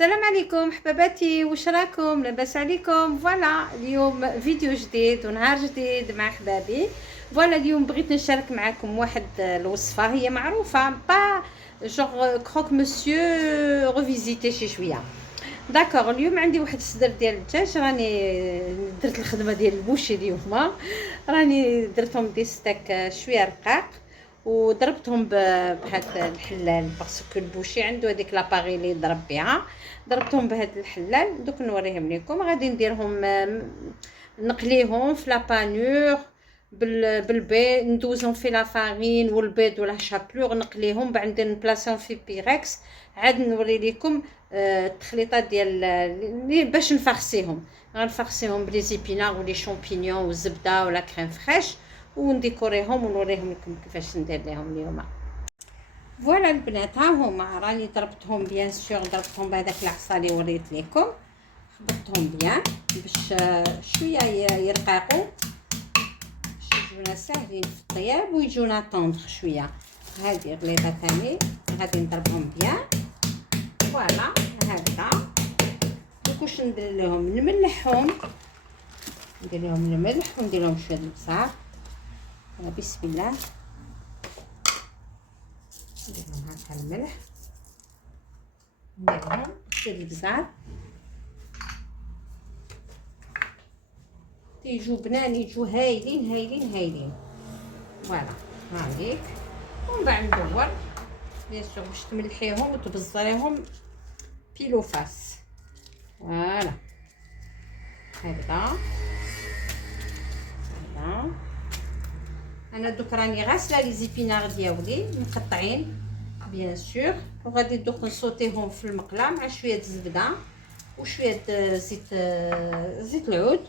السلام عليكم حباباتي، واش راكم؟ لاباس عليكم؟ فوالا اليوم فيديو جديد ونهار جديد مع حبابي. فوالا اليوم بغيت نشارك معكم واحد الوصفه هي معروفه با جوغ كروك مسيو ريفيزيتي شي شويه. داكوغ اليوم عندي واحد الصدر ديال الدجاج، راني درت الخدمه ديال البوشي اليوم. راني درتهم دي ستيك شويه رقاق وضربتهم بهذا الحلال باسكو البوشي عنده هذيك لاباغي اللي يضرب بها. ضربتهم بهذا الحلال. دوك نوريهم لكم. غادي نديرهم نقليهم في لابانور بالبيض، ندوزهم في لافارين والبيض ولا شابلور، نقليهم بعد نبلاصيهم في بيركس. عاد نوري لكم التخليطه ديال باش نفرسيهم. غنفرسيهم بلي زيبينار ولي شامبينيون والزبده ولا كريم فريش ونديكوريهم ونوريهم لكم كيفاش ندير لهم اليوم. فوالا البنات، ها هما راني ضربتهم بيان سور، ضربتهم بهذاك العصا اللي وريت لكم، خبطتهم بيان باش شويه يرقاقوا، باش يجونا ساهلين في الطياب ويجونا طوندغ شويه. هذه غليظه ثاني غادي نضربهم بيان. فوالا هكذا. دوك واش ندير لهم؟ نملحهم، ندير لهم الملح وندير لهم شويه البصار. بسم الله. ندير لهم هكا الملح، ندير لهم شويه البزار، تيجو بنان، يجو هايلين هايلين هايلين. فوالا هاهيك. ومن بعد ندور بيان سور باش تملحيهم وتبزريهم بيلو فاس. فوالا هكذا هكذا. انا دوك راني غاسله لي زيبينار ديالي مقطعين بيان سور، وغادي دوك نصوتيهم في المقله مع شويه الزبده وشويه زيت العود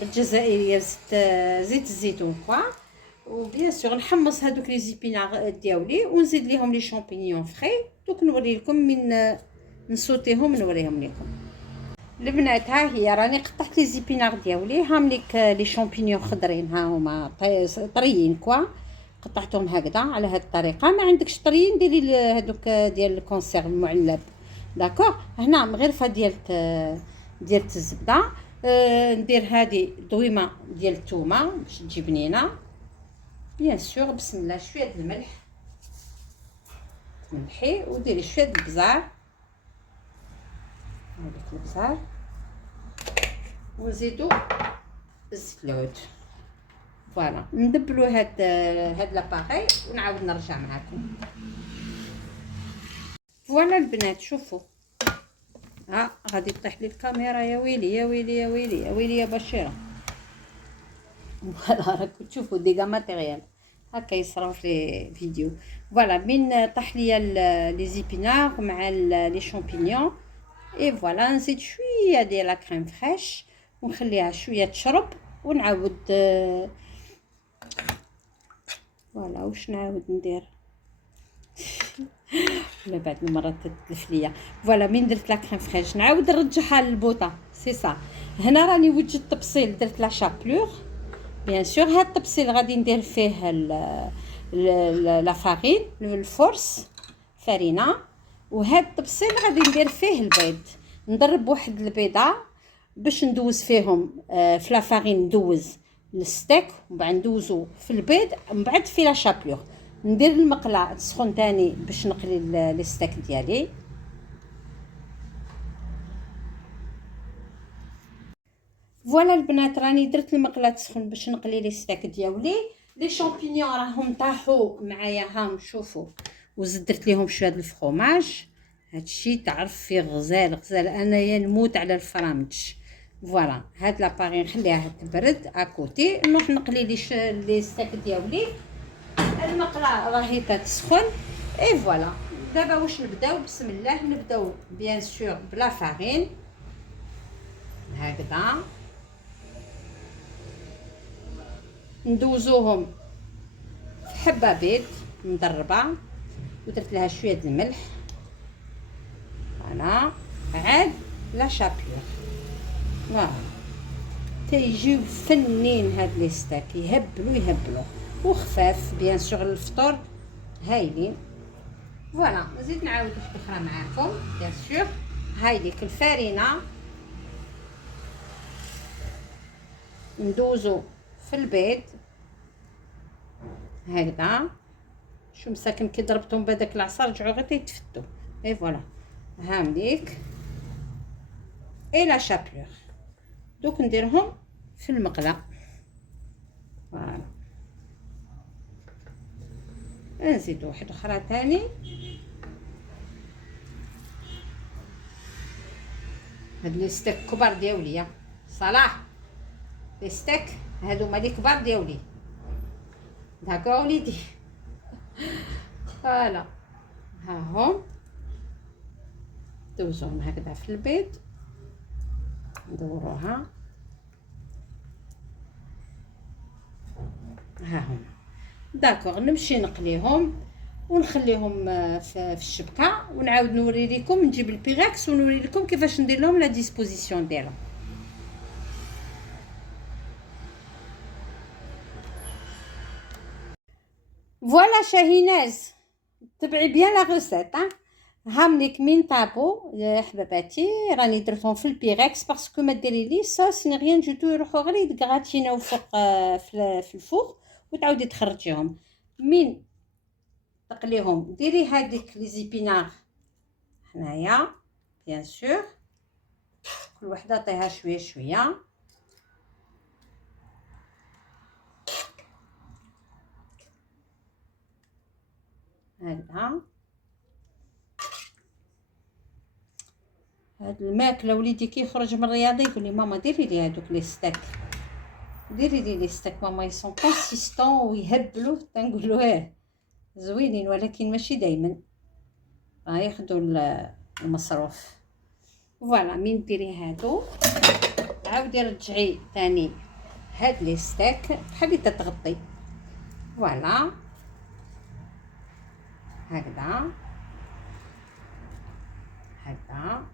بالجزائريه، زيت الزيتون كوا. وبيان سور نحمص هذوك لي زيبينار ديالي ونزيد ليهم لي شامبينيون فري. دوك نوري لكم من نصوتيهم نوريهم لكم البنات. ها هي راني قطعت لي زيبينار ديالي، هام ليك لي شامبينيون خضرين، ها هما طريين كوا. قطعتهم هكذا على هذه الطريقه. ما عندكش طريين ديري هذوك ديال الكونسيرف المعلب. داكوغ. هنا مغرفه ديال الزبده. ندير هذه دويمه ديال الثومه باش تجي بنينه بيان سور. بسم الله. شويه الملح، تملحي وديري شويه البزار، هذيك البزار، ونزيدو زيت العود. فوالا ندبلو هاد لاباغي ونعاود نرجع معكم. فوالا البنات شوفوا، ها غادي طيح لي الكاميرا. يا ويلي يا ويلي يا ويلي يا ويلي يا بشيره. فوالا راكم تشوفوا ديغا ماتيريال هكا يصراو في فيديو. فوالا من طاح ليا لي زيبينار مع لي شامبينيون. اي فوالا نزيد شويه ديال لا كريم فريش ونخليها شويه تشرب ونعاود. فوالا واش نعاود ندير؟ ولا بعد المره تتلف ليا. فوالا من درت لا كريم فريش نعاود نرجعها للبوطه. سي صا. هنا راني وجدت الطبسيل، درت لا شابلور بيان سور. هاد الطبسيل غادي ندير فيه لا فارين الفورس فارينه، وهاد الطبسيل غادي ندير فيه البيض. نضرب واحد البيضه باش ندوز فيهم في لا فارين، ندوز الستيك ومن بعد ندوزو في البيض ومن بعد في لا شابلور. ندير المقله تسخن تاني باش نقلي لي ستيك ديالي. فوالا البنات راني درت المقله تسخن باش نقلي لي ستيك ديالي. لي شامبينيون راهم طاحوا معايا، هاهم شوفوا. وزدت درت ليهم شويه د الفرomage. هادشي تعرف فيه غزال انايا نموت على الفرامج. فوالا هاد لاباغي نخليها تبرد اكوتي، نروح نقلي لي ستيك ديالي. المقله راهي تسخن. اي فوالا دابا واش نبداو؟ بسم الله. نبداو بيان سور بلا فارين هكذا، ندوزوهم في حبه بيض مضربه ودرت لها شويه د الملح. انا عاد لا شابلور. فوالا تيجيو فنين هاد لي ستاك، يهبلوا وخفاف بيان سور الفطور هايلين. فوالا نزيد نعاود واحده اخرى معاكم بيان سور. هاي ديك الفارينه ندوزو في البيض هكذا. شو مساكن كي ضربتهم بهذاك العصا رجعوا غير تيتفتوا. اي فوالا هامليك اي لا شابلور. دوك نديرهم في المقله. فوالا نزيد واحد اخرى تاني. هاد لي ستيك كبار ديالي صلاح، لي ستيك هادو هما لي كبار ديالي داكور وليدي. فوالا ها هم دوزوهم هكذا في البيض ندوروها. ها هم داكوغ. نمشي نقليهم ونخليهم في الشبكه ونعاود نوري لكم. نجيب البيغاكس ونوري لكم كيفاش ندير لهم لا ديسبوزيسيون ديالهم. فوالا شاهيناز تبعي بيان لا روسيت. هامليك من طابو حباباتي راني درتهم في البيغاكس باسكو ما ديري لي صوص ني غيان جو تو يروحو غير يتغاتيناو فوق في الفوق وتعاودي تخرجيهم. من تقليهم ديري هذيك لي زيبينار هنايا بيان سور كل وحده عطيها شويه شويه. هذا هاد الماكله وليدي كي يخرج من الرياضه يقول لي ماما ديري لي هذوك لي ستيك، ديري لي لي ستيك ماما يسون كونسيستون ويهبلوا. تنقول له زوينين ولكن ماشي دائما ياخذوا المصروف. فوالا من ديري هادو عاودي رجعي ثاني هاد لي ستيك بحال تتغطي. فوالا هكذا هكذا.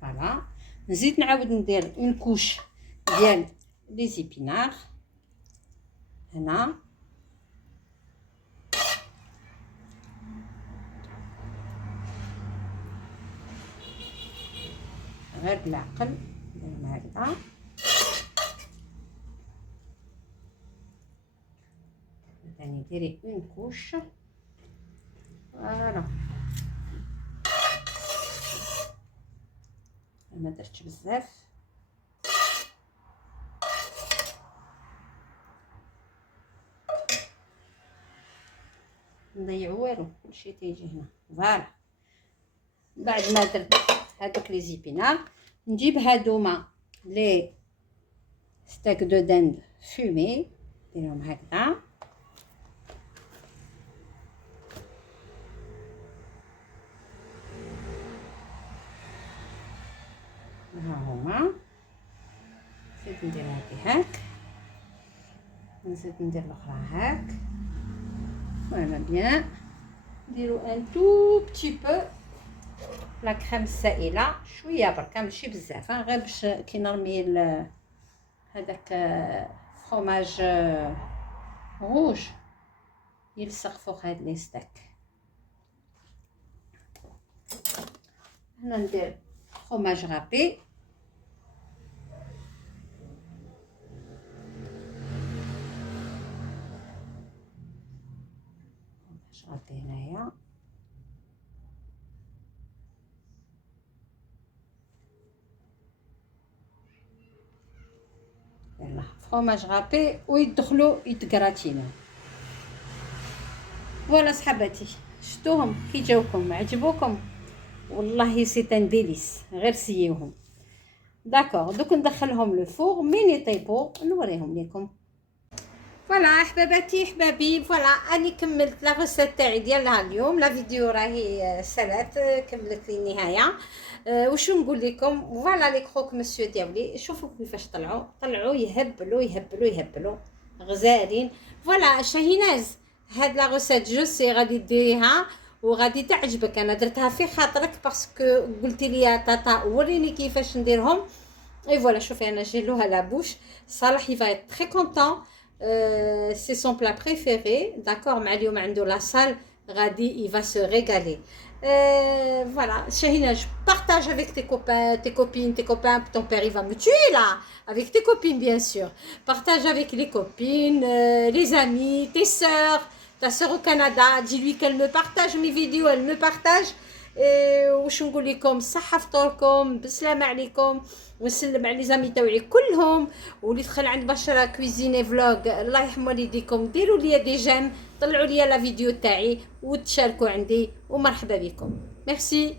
فوالا نزيد نعاود ندير اون كوش ديال لي زيبينار هنا. غير بالعقل ندير هكذا. ثاني ديري اون كوش. فوالا ما درتش بزاف. نضيع والو كلشي تيجي هنا. فوالا بعد ما درت هادوك لي زيبينار نجيب هادوما لي ستيك دو دند فومي نديرهم هكذا. ها هما نزيد ندير هادي هاك نزيد ندير الاخرى هاك. فوالا بيان نديرو ان تو بتي بو لا كريم السائله شويه بركه ماشي بزاف غير باش كي نرمي هذاك فروماج روج يلصق فوق هاد لي ستيك. هنا ندير فروماج غابي غابي هنايا. يلا فروماج غابي ويدخلوا يتكراتينو. فوالا صحباتي شفتوهم كي جاوكم عجبوكم والله سي ان ديليس غير سيوهم. داكوغ دوك ندخلهم لو فور مين يطيبوا نوريهم لكم. فوالا احباباتي احبابي فوالا اني كملت لا غوسيت تاعي ديالها اليوم. لا فيديو راهي سالات كملت للنهايه. وشو نقول لكم فوالا لي كروك مسيو ديالي شوفوا كيفاش طلعوا يهبلوا يهبلوا يهبلوا غزالين. فوالا شاهيناز هاد لا غوسيت جو سي غادي ديريها وغادي تعجبك. انا درتها في خاطرك باسكو قلتي لي يا تاتا وريني كيفاش نديرهم. اي فوالا شوفي انا جيلوها لا بوش. صالح يفا تري كونطون. سي سون بلا بريفيري داكور مع اليوم عنده لا سال غادي il va se régaler. Voilà, Shahina, je partage avec tes copains, tes copines, tes copains. Ton père, il va me tuer là. Avec tes copines, bien sûr. Partage avec les copines, les amis, tes sœurs. Ta sœur au Canada, dis-lui qu'elle me partage mes vidéos, elle me partage. وش نقول لكم صحة فطوركم بسلامة عليكم ونسلم على لي زامي تاوعي كلهم واللي دخل عند بشرة كويزيني فلوغ الله يرحم والديكم ديروا لي دي جيم طلعوا لي لا فيديو تاعي وتشاركوا عندي ومرحبا بكم ميرسي